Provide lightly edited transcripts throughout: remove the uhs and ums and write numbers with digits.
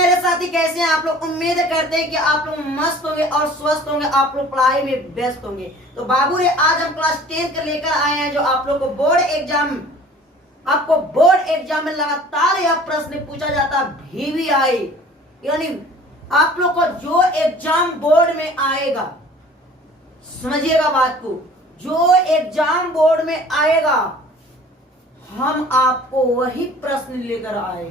मेरे साथी, कैसे हैं आप लोग? उम्मीद करते हैं कि आप लोग मस्त होंगे और स्वस्थ होंगे, आप लोग पढ़ाई में व्यस्त होंगे। तो बाबू रे, आज हम क्लास 10 के लेकर आए हैं जो आप लोग को बोर्ड एग्जाम, आपको बोर्ड एग्जाम में लगातार यह प्रश्न पूछा जाता, VVI, यानी आप लोग को जो एग्जाम बोर्ड में आएगा, समझिएगा बात को, जो एग्जाम बोर्ड में आएगा हम आपको वही प्रश्न लेकर आए,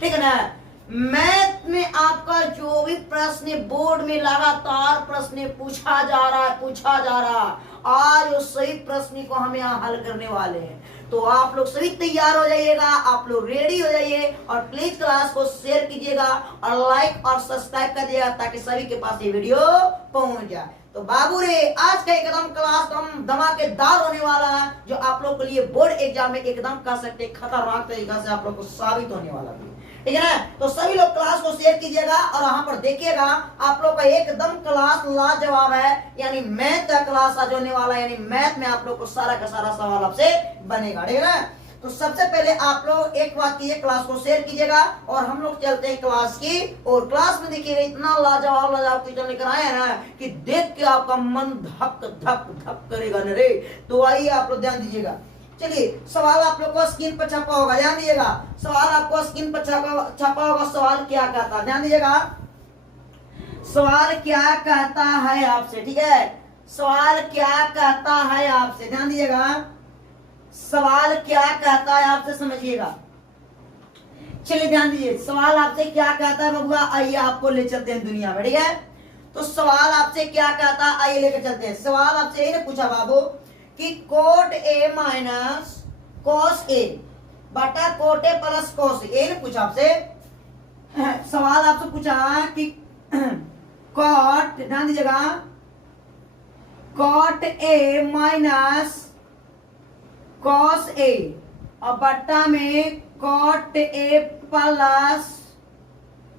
ठीक है ना। मैथ में आपका जो भी प्रश्न बोर्ड में लगातार प्रश्न पूछा जा रहा है, आज उस सही प्रश्न को हम यहाँ हल करने वाले हैं। तो आप लोग सभी तैयार हो जाइएगा, आप लोग रेडी हो जाइए और प्लीज क्लास को शेयर कीजिएगा और लाइक और सब्सक्राइब कर दिएगा ताकि सभी के पास ये वीडियो पहुंच जाए। तो बाबू रे, आज का एकदम क्लास एकदम धमाकेदार होने वाला है, जो आप लोग के लिए बोर्ड एग्जाम में एकदम कह सकते खतरनाक तरीका से आप लोग को साबित होने वाला है, ठीक है ना। तो सभी लोग क्लास को शेयर कीजिएगा और यहाँ पर देखिएगा, आप लोग का एकदम क्लास लाजवाब है, यानी मैथ का क्लास आज होने वाला है, यानी मैथ में आप लोग को सारा का सारा सवाल आपसे बनेगा, ठीक है ना। तो सबसे पहले आप लोग एक बात कीजिए, क्लास को शेयर कीजिएगा और हम लोग चलते हैं क्लास की। और क्लास में देखिएगा इतना लाजवाब टीचर लेकर आए हैं ना कि देख के आपका मन धक धक धक करेगा न रे। तो आइए आप लोग ध्यान दीजिएगा। चलिए, सवाल आप लोग को स्क्रीन पर छपा होगा, ध्यान दीजिएगा। सवाल आपको स्क्रीन पर छपा होगा। सवाल क्या कहता है, ध्यान दीजिएगा। सवाल क्या कहता है आपसे, ठीक है। सवाल क्या कहता है आपसे, ध्यान दीजिएगा। सवाल क्या कहता है आपसे, समझिएगा। चलिए ध्यान दीजिए, सवाल आपसे क्या कहता है बबुआ, आइए आपको ले चलते हैं दुनिया में, ठीक है। तो सवाल आपसे क्या कहता है, आइए लेकर चलते हैं। सवाल आपसे यही ने पूछा बाबू कि कोट ए माइनस कॉस ए बटा कोट ए प्लस कॉस ए, ने पूछा आपसे। सवाल आपसे पूछा कि कॉट, ध्यान दीजिएगा, कॉट ए माइनस कॉस ए और बट्टा में cot A plus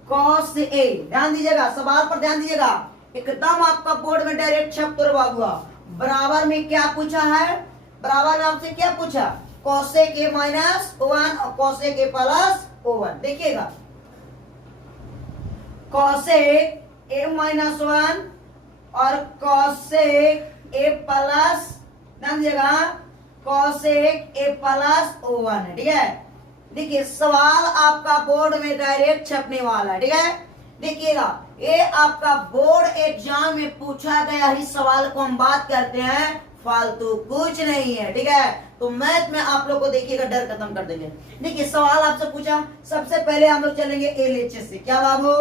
cos A. ध्यान दीजिएगा, सवाल पर ध्यान दीजिएगा, एकदम आपका बोर्ड में डायरेक्ट छप तो हुआ। बराबर में क्या पूछा है, बराबर में आपसे क्या पूछा, कॉसेक ए माइनस 1 और कॉसेक ए प्लस 1। देखिएगा, कॉसेक ए माइनस 1 और कॉसेक ए प्लस, ध्यान दीजिएगा, कॉसेक ए प्लस 1 है, ठीक है। देखिए, सवाल आपका बोर्ड में डायरेक्ट छपने वाला है, ठीक है। देखिएगा, ये आपका बोर्ड एग्जाम में पूछा गया ही सवाल को हम बात करते हैं, फालतू कुछ नहीं है, ठीक है। तो मैथ में आप लोग को देखिएगा डर खत्म कर देंगे। देखिए, सवाल आपसे पूछा, सबसे पहले हम लोग चलेंगे LHS से। क्या बाबू,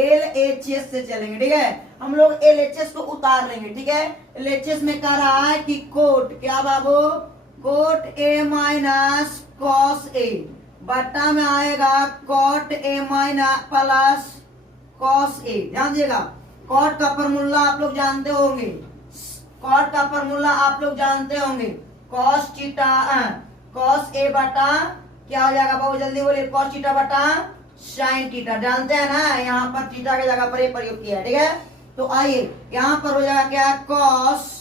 LHS से चलेंगे, ठीक है। हम लोग LHS को उतार लेंगे, ठीक है। LHS में कह रहा है कि कोट, क्या बाबू, cot A minus cos A बट्टा में आएगा cot A minus plus cos A. ध्यान दीजिएगा, कॉट का फॉर्मूला आप लोग जानते होंगे, कॉट का फॉर्मूला आप लोग जानते होंगे, कॉस थीटा कॉस ए बटा क्या हो जाएगा बाबू, जल्दी बोलिए, कॉस थीटा बटा साइन थीटा। जानते हैं ना, यहाँ पर थीटा की जगह पर ये प्रयोग किया है, ठीक है। तो आइए, यहाँ पर हो जाएगा क्या, कॉस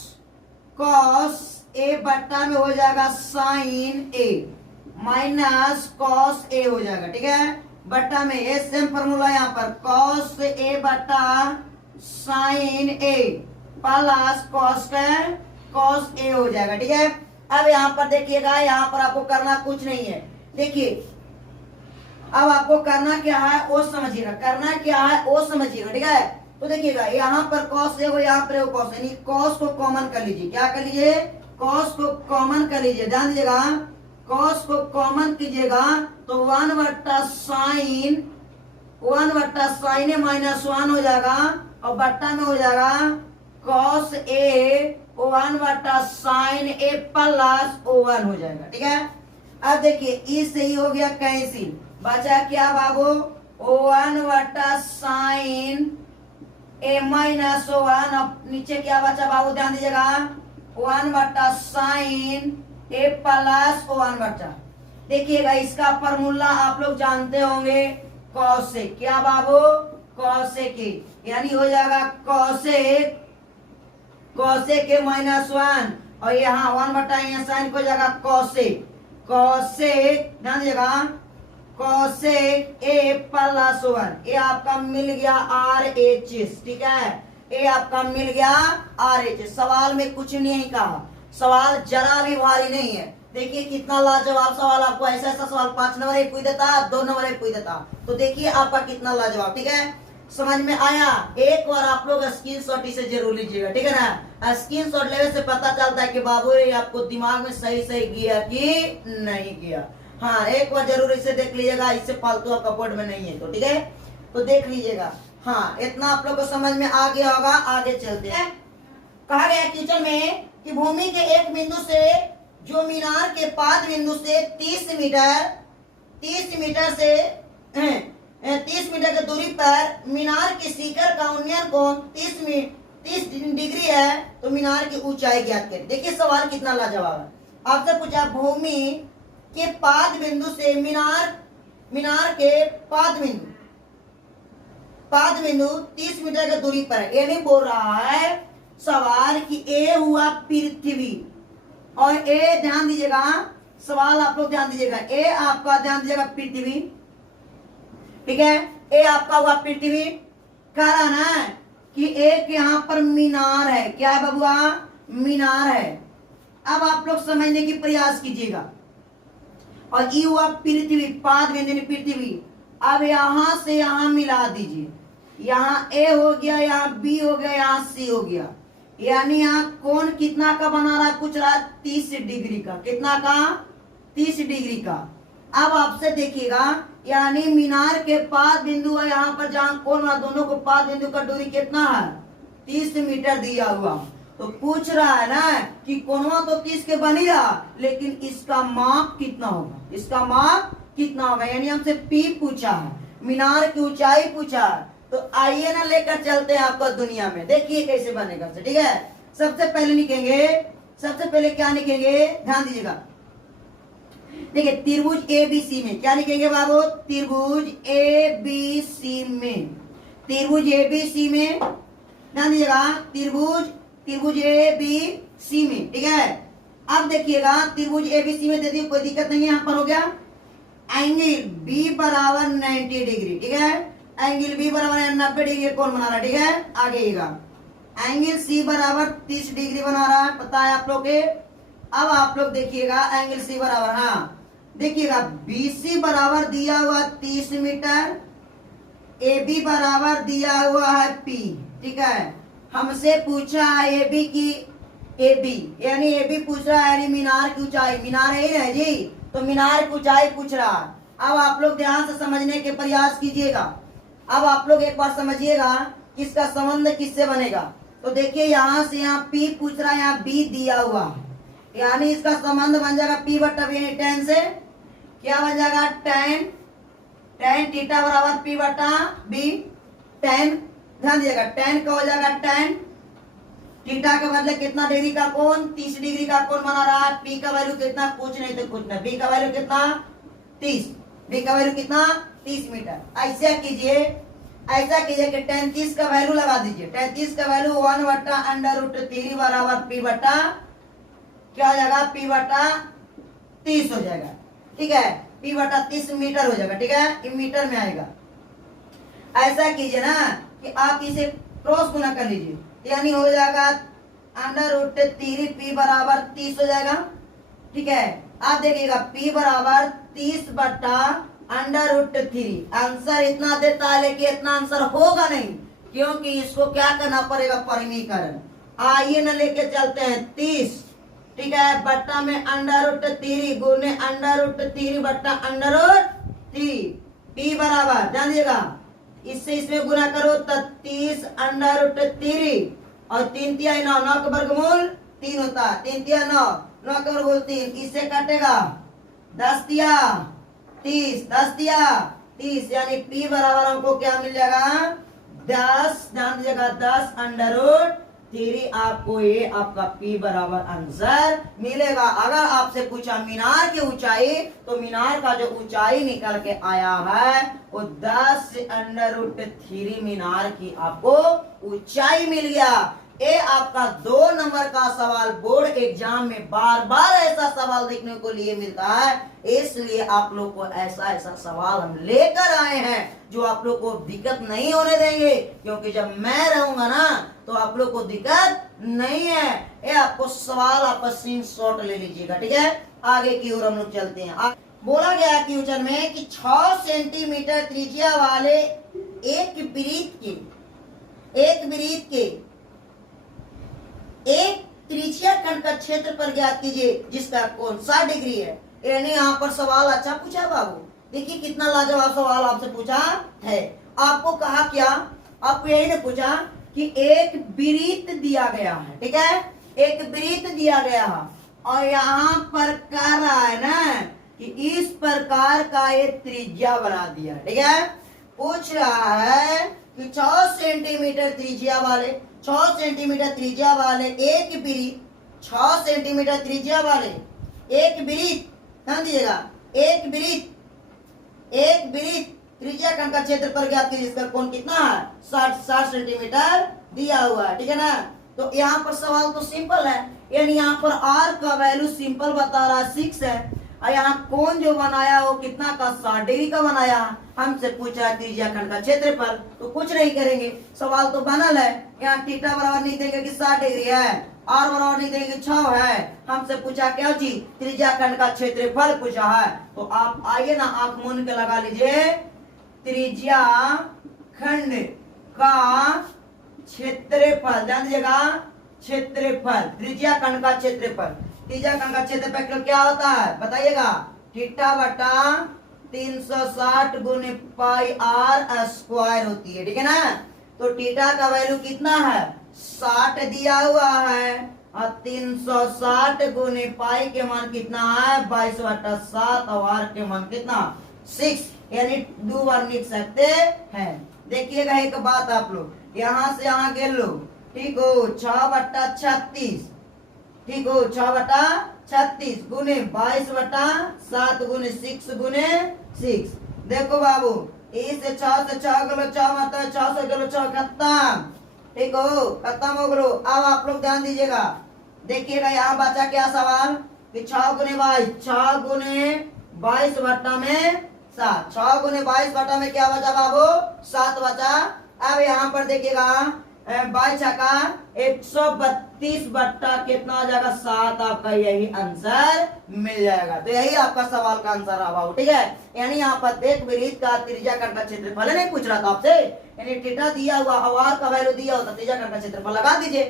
कॉस ए बट्टा में हो जाएगा साइन ए माइनस कॉस ए हो जाएगा, ठीक है। बट्टा में ये सेम फॉर्मूला, यहाँ पर कॉस ए बटा साइन ए प्लस कॉस ए हो जाएगा, ठीक है। अब यहाँ पर देखिएगा, यहाँ पर आपको करना कुछ नहीं है। देखिए, अब आपको करना क्या है वो समझिएगा, करना क्या है वो समझिएगा, ठीक है। तो देखिएगा, यहाँ पर कॉस ए हो, यहाँ पर कॉस, यानी कॉस को कॉमन कर लीजिए। क्या कर लीजिए, कॉस को कॉमन कर लीजिए। ध्यान दीजिएगा, कॉस को कॉमन कीजिएगा तो 1 बट्टा साइन ए माइनस 1 हो जाएगा और बट्टा में हो जाएगा कॉस ए 1 बट्टा साइन ए प्लस 1 हो जाएगा, ठीक है। अब देखिए, इस से ही हो गया कैंसिल, बचा क्या बाबू, 1 बट्टा साइन ए माइनस 1, अब नीचे क्या बचा बाबू, ध्यान दीजिएगा, 1 बट्टा साइन ए प्लस 1 बचा। देखिएगा, इसका फॉर्मूला आप लोग जानते होंगे, कॉसेक, क्या बाबू, कॉसेक, यानी हो जाएगा कॉसेक ए माइनस 1 और यहाँ 1 बटा यहाँ साइन को हो जाएगा कॉसेक, ध्यान दीजिएगा, कोसेक ए प्लस 1, ये आपका मिल गया RHS। ठीक है, ये आपका मिल गया RHS। सवाल में कुछ नहीं कहा, सवाल जरा भी भारी नहीं है। देखिए कितना लाजवाब सवाल, आपको ऐसा ऐसा सवाल 5 नंबर एक पूछ देता, 2 नंबर एक पूछ देता। तो देखिए आपका कितना लाजवाब। ठीक है, समझ में आया। एक बार आप लोग स्क्रीनशॉट इसे जरूर लीजिएगा। ठीक है ना, स्क्रीनशॉट लेने से पता चलता है कि बाबू रे आपको दिमाग में सही सही गया कि नहीं गया। हाँ, एक बार जरूर इसे देख लीजिएगा, इससे फालतू आपका बोर्ड में नहीं है तो। ठीक है, तो देख लीजिएगा। हाँ, इतना आप लोग को समझ में आ गया होगा। आगे चलते हैं। कहा गया क्वेश्चन में कि भूमि के एक बिंदु से जो मीनार के पाद बिंदु से 30 मीटर से 30 मीटर की दूरी पर मीनार के शिखर का उन्नयन कोण 30 डिग्री है, तो मीनार की ऊंचाई ज्ञात करें। देखिए सवाल कितना लाजवाब है। आपसे पूछा भूमि के पाद बिंदु से मीनार के पाद बिंदु 30 मीटर की दूरी पर है। ये नहीं बोल रहा है सवाल कि ए हुआ पृथ्वी, और ए ध्यान दीजिएगा, सवाल आप लोग ध्यान दीजिएगा, ए आपका ध्यान दीजिएगा पृथ्वी। ठीक है, ए आपका हुआ पृथ्वी। कह रहा ना कि एक यहाँ पर मीनार है। क्या है बबुआ? मीनार है। अब आप लोग समझने की प्रयास कीजिएगा। और ई हुआ पृथ्वी, पाद बिंदु पृथ्वी। अब यहां से यहां मिला दीजिए, यहाँ ए हो गया, यहाँ बी हो गया, यहाँ सी हो गया। यानी यहाँ कोण कितना का बना रहा है? पूछ रहा है 30 डिग्री का। कितना का? 30 डिग्री का। अब आपसे देखिएगा, यानी मीनार के पाद बिंदु है यहाँ पर, जहाँ कोण है दोनों को पाद बिंदु का दूरी कितना है? 30 मीटर दिया हुआ। तो पूछ रहा है ना कि कोणवा तो 30 के बन ही रहा, लेकिन इसका माप कितना होगा? इसका माप कितना होगा? यानी हमसे पी पूछा है, मीनार की ऊंचाई पूछा है। तो आइए ना लेकर चलते हैं आपको दुनिया में, देखिए कैसे बनेगा। ठीक है, सबसे पहले लिखेंगे, सबसे पहले क्या लिखेंगे? ध्यान दीजिएगा। देखिए त्रिभुज ABC में क्या लिखेंगे बाबू? त्रिभुज ABC में, त्रिभुज ABC में ध्यान दीजिएगा, त्रिभुज ABC में। ठीक है, अब देखिएगा त्रिभुज ABC में दे दी, कोई दिक्कत नहीं है। यहाँ पर हो गया एंगल B बराबर 90 डिग्री। ठीक है, एंगल B बराबर 90 डिग्री कौन बना रहा है? ठीक है, आगेगा एंगल C बराबर 30 डिग्री बना रहा है, पता है आप लोग के। अब आप लोग देखिएगा एंगल C बराबर, हाँ देखिएगा BC बराबर दिया हुआ 30 मीटर, AB बराबर दिया हुआ है P। ठीक है, हमसे पूछा है AB की, AB यानी AB पूछ रहा है, यानी मीनार की ऊंचाई। मीनार यही है जी, तो मीनार की ऊंचाई पूछ रहा है। अब आप लोग ध्यान से समझने के प्रयास कीजिएगा। अब आप लोग एक बार समझिएगा किसका संबंध किससे बनेगा। तो देखिए यहाँ से यहाँ P पूछ रहा है, यहाँ B दिया हुआ, यानी इसका संबंध बन जाएगा P बट्टा B, यानी tan से क्या बन जाएगा? tan थीटा बराबर P बट्टा B। tan ध्यान दीजिएगा, tan का हो जाएगा tan थीटा के बदले कितना डिग्री का कोण? 30 डिग्री का कोण बना रहा है। P का वैल्यू कितना? कुछ नहीं तो कुछ नहीं, B का वैल्यू कितना? 30। B का वैल्यू कितना? 30 मीटर। ऐसा कीजिए कि tan 30 का वैल्यू लगा दीजिए। tan 30 का वैल्यू 1 बट्टा √3 बराबर P बट्टा क्या हो जाएगा? P बट्टा 30 हो जाएगा। ठीक है, P बट्टा 30 मीटर हो जाएगा। ठीक है, ये मीटर में आएगा। ऐसा कीजिए ना कि आप इसे क्रॉस गुना कर लीजिए, यानी हो जाएगा √3 P बराबर 30 हो जाएगा। ठीक है, आप देखिएगा P बराबर 30 बट्टा √3। आंसर इतना देता है, लेकिन इतना आंसर होगा नहीं, क्योंकि इसको क्या करना पड़ेगा? परिमीकरण। आइए ना लेके चलते हैं 30। ठीक है, बट्टा में √3 गुने √3 बट्टा √3। P बराबर ध्यान दीजिएगा, इससे इसमें गुना करो तो 30 √3 और 3 तिया 9, 9 का वर्गमूल 3 होता है। 3 तिया 9, 9 का वर्गमूल 3, इससे काटेगा 10 तिया 30, 10 तिया 30, यानी P बराबर हमको क्या मिल जाएगा? 10। ध्यान दीजिएगा, 10 √3। आपको ये आपका P बराबर आंसर मिलेगा। अगर आपसे पूछा मीनार की ऊंचाई, तो मीनार का जो ऊंचाई निकल के आया है वो 10 √3 मीनार की आपको ऊंचाई मिल गया। ये आपका 2 नंबर का सवाल बोर्ड एग्जाम में बार बार ऐसा सवाल देखने को लिए मिलता है, इसलिए आप लोग को ऐसा ऐसा सवाल हम लेकर आए हैं जो आप लोग को दिक्कत नहीं होने देंगे, क्योंकि जब मैं रहूंगा ना तो आप लोग को दिक्कत नहीं है। ये आपको सवाल आप स्क्रीनशॉट ले लीजिएगा, ठीक है। आगे की ओर हम लोग चलते हैं। बोला गया क्वेश्चन में कि 6 सेंटीमीटर त्रिज्या वाले एक वृत्त के एक त्रिज्या खंड का क्षेत्रफल ज्ञात कीजिए जिसका कोण 60 डिग्री है। यानी यहाँ पर सवाल अच्छा पूछा बाबू, देखिए कितना लाजवाब सवाल आपसे पूछा है। आपको कहा क्या, आपको यही ने पूछा कि एक वृत्त दिया गया है, ठीक है, एक वृत्त दिया गया है और यहाँ पर कह रहा है ना कि इस प्रकार का एक त्रिज्या बना दिया, ठीक है। पूछ रहा है कि 6 सेंटीमीटर त्रिज्या वाले 6 सेंटीमीटर त्रिज्या वाले एक वृत्त 6 सेंटीमीटर त्रिज्या वाले एक वृत्त, ध्यान दीजिएगा, एक वृत्त त्रिज्या खंड का क्षेत्रफल ज्ञात कीजिए जिसका कोण कितना है 60 सेंटीमीटर दिया हुआ है, ठीक है ना। तो यहाँ पर सवाल तो सिंपल है, यानी यहाँ पर r का वैल्यू सिंपल बता रहा है 6 है और यहाँ कोण जो बनाया वो कितना का 60 डिग्री का बनाया। हमसे पूछा त्रिज्या खंड का क्षेत्रफल, तो कुछ नहीं करेंगे, सवाल तो बनल है। यहाँ थीटा बराबर नहीं देंगे कि 60 डिग्री है, r बराबर नहीं देंगे 6 है। हमसे पूछा क्या चीज, त्रिज्या खंड का क्षेत्रफल पूछा है। तो आप आइए ना आंख मूंद के लगा लीजिए, त्रिज्या खंड का क्षेत्रफल, ध्यान दीजिएगा, क्षेत्रफल, त्रिज्या खंड का क्षेत्रफल, त्रिज्या खंड का क्षेत्रफल क्या होता है बताइएगा, थीटा बटा 360 गुने पाई r स्क्वायर होती है, ठीक है ना। तो थीटा का वैल्यू कितना है 60 दिया हुआ है और 360 गुने पाई के मान कितना है 22/7 और r के मान कितना 6, यानी 2 बार लिख सकते हैं। देखिएगा एक बात आप लोग, यहाँ से यहाँ गेल लो, ठीक हो, 6/36, ठीक हो, 6/36 गुने 22/7 गुने 6 गुने 6। देखो बाबू, इसे 6 से 6 गलो 6 मतलब 6 से गलो 6 खत्म, ठीक हो, खत्म हो गलो। अब आप लोग ध्यान दीजिएगा, देखिएगा यहाँ बचा क्या सवाल कि 6 गुने 22, 6 गुने 22 बट्टा में 7, 6 गुने 22 बट्टा में क्या बचा बाबू 7 बचा। अब यहाँ पर देखिएगा 22 छक्का 132 बट्टा कितना आ जाएगा 7, आपका यही आंसर मिल जाएगा। तो यही आपका सवाल का आंसर रहा बाबू, ठीक है। यानी यहाँ पर एक वृत्त का त्रिज्या खंड का क्षेत्रफल नहीं पूछ रहा था आपसे, यानी थीटा दिया हुआ और का वैल्यू दिया होता त्रिज्या खंड का क्षेत्रफल लगा दीजिए,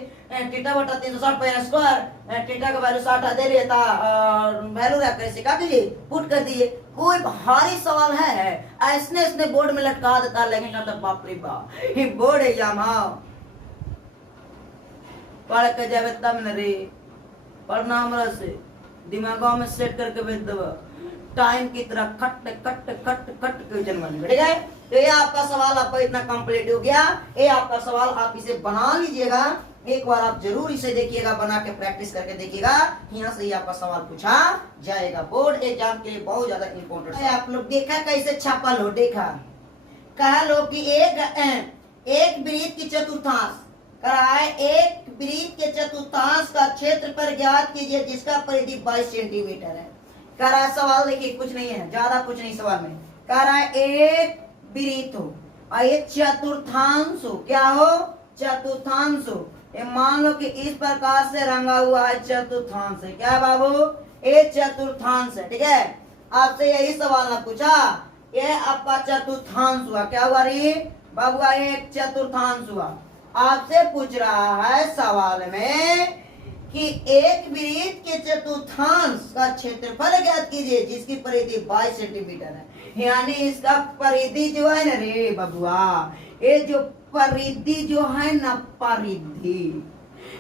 थीटा बटा 360 पाई स्क्वायर, थीटा का वैल्यू 60 दे रही था और वैल्यू रख कर काट दीजिए, पुट कर दीजिए। कोई भारी सवाल है ऐसने बोर्ड में लटका देता, लगेगा तो बाप रे बाप बोर्ड एग्जाम पढ़ के जावे तब न रे, पढ़ना हमरा से दिमागों में सेट करके भेज देव, टाइम की तरह cut cut cut cut question बन गया, ठीक है। तो ये आपका सवाल आपका इतना कंप्लीट हो गया। ये आपका सवाल आप इसे बना लीजिएगा, एक बार आप जरूर इसे देखिएगा, बना के प्रैक्टिस करके देखिएगा, यहाँ से ही आपका सवाल पूछा जाएगा। बोर्ड एग्जाम के लिए बहुत ज्यादा इंपॉर्टेंट है। आप लोग देखा कैसे छापल हो, देखा कहा लो कि एक वृत्त की चतुर्थांश कराए, एक वृत्त के चतुर्थांश का क्षेत्रफल ज्ञात कीजिए जिसका परिधि 22 सेंटीमीटर है। कह रहा है सवाल, देखिए कुछ नहीं है, ज्यादा कुछ नहीं सवाल में। कह रहा है एक वृत्त हो और ये चतुर्थांश हो, क्या हो चतुर्थांश हो। ये मान लो कि इस प्रकार से रंगा हुआ है, चतुर्थांश है, क्या बाबू ये चतुर्थांश है, ठीक है। आपसे यही सवाल ना पूछा, ये आपका चतुर्थांश हुआ, क्या हुआ रे बाबू, एक चतुर्थांश हुआ। आपसे पूछ रहा है सवाल में कि एक वृत्त के चतुर्थांश का क्षेत्रफल ज्ञात कीजिए जिसकी परिधि 22 सेंटीमीटर है। यानी इसका परिधि जो है ना रे बबुआ, ये जो परिधि जो है ना, परिधि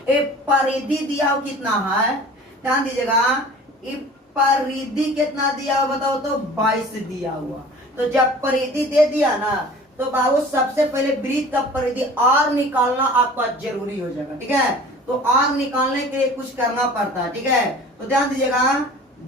ये परिधि दिया हो कितना है, ध्यान दीजिएगा, ये परिधि कितना दिया हुआ बताओ तो 22 दिया हुआ। तो जब परिधि दे दिया ना तो बाबू सबसे पहले वृत्त का परिधि r निकालना आपका जरूरी हो जाएगा, ठीक है। तो r निकालने के लिए कुछ करना पड़ता है, ठीक है। तो ध्यान दीजिएगा,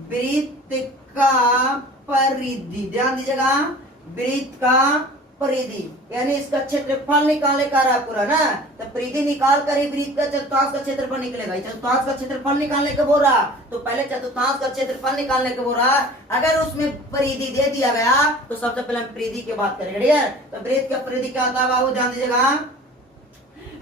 वृत्त का परिधि, ध्यान दीजिएगा, वृत्त का परिधि, यानी इसका क्षेत्रफल निकालने का रहा पूरा ना। तो परिधि निकाल कर ही वृत्त का चतुर्थांश का क्षेत्रफल निकलेगा। चतुर्थांश का क्षेत्रफल निकालने का बोल रहा, तो पहले चतुर्थांश का क्षेत्रफल निकालने का बोल रहा। अगर उसमें परिधि दे दिया गया तो सबसे पहले हम परिधि की बात करेंगे, ठीक है। तो वृत्त का परिधि क्या होता है बाबू, ध्यान दीजिएगा।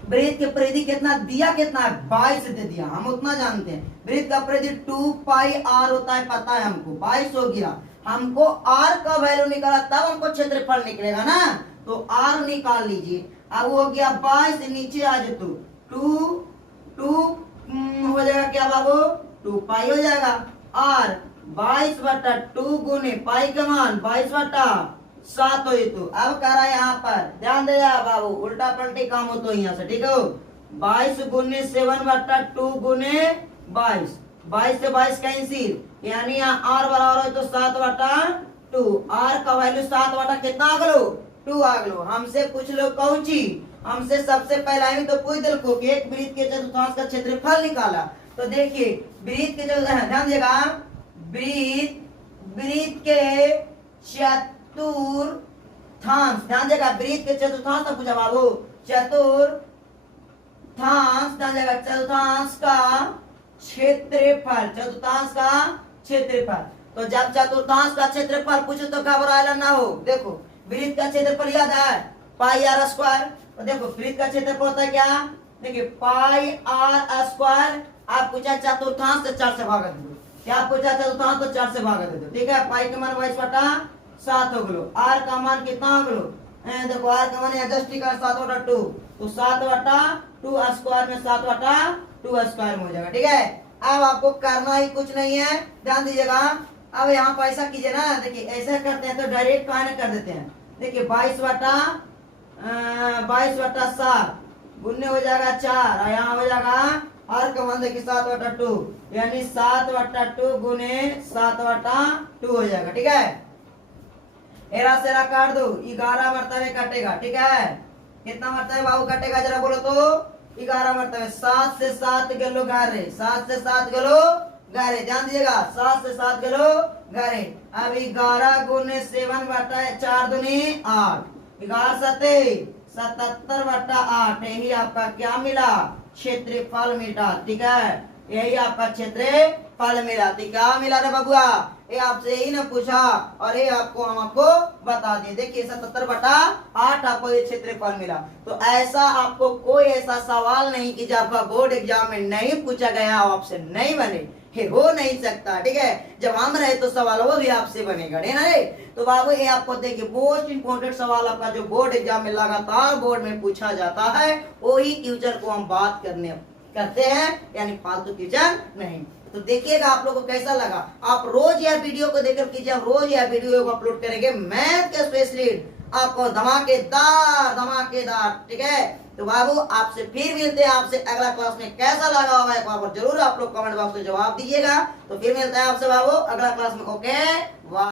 वृत्त की परिधि कितना दिया, कितना है 22 दे दिया, हम उतना जानते हैं। वृत्त का परिधि 2 पाई r होता है, पता है हमको 22 हो गया। हमको r का वैल्यू निकाला तब हमको क्षेत्रफल निकलेगा ना, तो r निकाल लीजिए। अब हो गया 22, नीचे आ जाए तो 2 हो जाएगा क्या बाबू, 2 पाई हो जाएगा। r 22/2 गुने पाई का मान 22/7 हो तो। अब कह रहा है यहाँ पर ध्यान दे बाबू, उल्टा पलटी काम हो तो यहाँ से, ठीक है। 22 गुने 7/2 गुने 22, 22 से 22 कैंसिल, यानी यहाँ r बराबर हो तो 7/2। r का वैल्यू 7 कितना आ गलो, 2 आ गलो। हमसे पूछ लो कौन चीज, हमसे सबसे पहला ही तो पूछ दिल को कि एक वृत्त के चतुर्थांश का क्षेत्रफल निकाला। तो देखिए वृत्त के ध्यान देगा, वृत्त के चतुर्थांश, ध्यान देगा, वृत्त के चतुर्थांश का पूछा बाबू, चतुर्थांश, ध्यान देगा, चतुर्थांश का क्षेत्रफल, चतुर्थांश का क्षेत्रफल। तो जब चतुर्थांश का क्षेत्रफल पूछो तो घबराना ना हो। देखो वृत्त का क्षेत्रफल याद है पाई आर स्क्वायर, तो देखो वृत्त का क्षेत्रफल होता है क्या, देखिए पाई आर स्क्वायर। आप पूछा चतुर्थांश तो 4 से भागा दे दो, क्या पूछा चतुर्थांश तो 4 से भागा दे दो, ठीक है। पाई का मान 22/7 हो गलो, आर का मान कितना हो गलो, देखो आर का मान एडजस्ट कर 7/2, तो 7/2 स्क्वायर में 7/2 स्क्वायर में हो जाएगा, ठीक है। अब आपको करना ही कुछ नहीं है, ध्यान दीजिएगा। अब यहाँ पर ऐसा कीजिए ना, देखिए ऐसा करते हैं तो डायरेक्ट कहा कर देते हैं। देखिए 22/7 गुने हो जाएगा 4, और यहाँ हो जाएगा आर का मान देखिए 7/2, यानी 7/2 गुने 7/2 हो जाएगा, ठीक है। एरा सेरा काट दो, 11 मरतबे कटेगा, ठीक है। कितना मरतबे बाबू कटेगा जरा बोलो तो, 11 मरतबे। 7 से 7 गलो गारे, 7 से 7 गलो गारे, ध्यान दीजिएगा, 7 से 7 गलो गारे। अब 11 गुने 7/4 दूनी 8, 11 7 77/8, यही आपका क्या मिला, क्षेत्रफल मिला, ठीक है। यही आपका क्षेत्रफल मिला, तो क्या मिला रे बबुआ, ये आपसे यही ना पूछा और ये आपको हम आपको बता दिए। देखिए 77/8 आपको ये क्षेत्रफल मिला। तो ऐसा आपको कोई ऐसा सवाल नहीं कि जब आपका बोर्ड एग्जाम में नहीं पूछा गया आपसे नहीं बने, हो नहीं सकता, ठीक है। जब हम रहे तो सवाल वो भी आपसे बनेगा, ठीक है। तो बाबू ये आपको देखिए मोस्ट इंपोर्टेंट सवाल आपका जो बोर्ड एग्जाम में लगातार बोर्ड में पूछा जाता है, वही क्वेश्चन को हम बात करते हैं, यानी फालतू क्वेश्चन नहीं। तो देखिएगा आप लोगों को कैसा लगा, आप रोज यह वीडियो को देखकर कीजिए, हम रोज यह वीडियो को अपलोड करेंगे मैथ के स्पेशलिस्ट, आपको धमाकेदार, ठीक है। तो बाबू आपसे फिर मिलते हैं, आपसे अगला क्लास में कैसा लगा होगा एक बार जरूर आप लोग कमेंट बॉक्स में जवाब दीजिएगा। तो फिर मिलते हैं आपसे बाबू अगला क्लास में, ओके।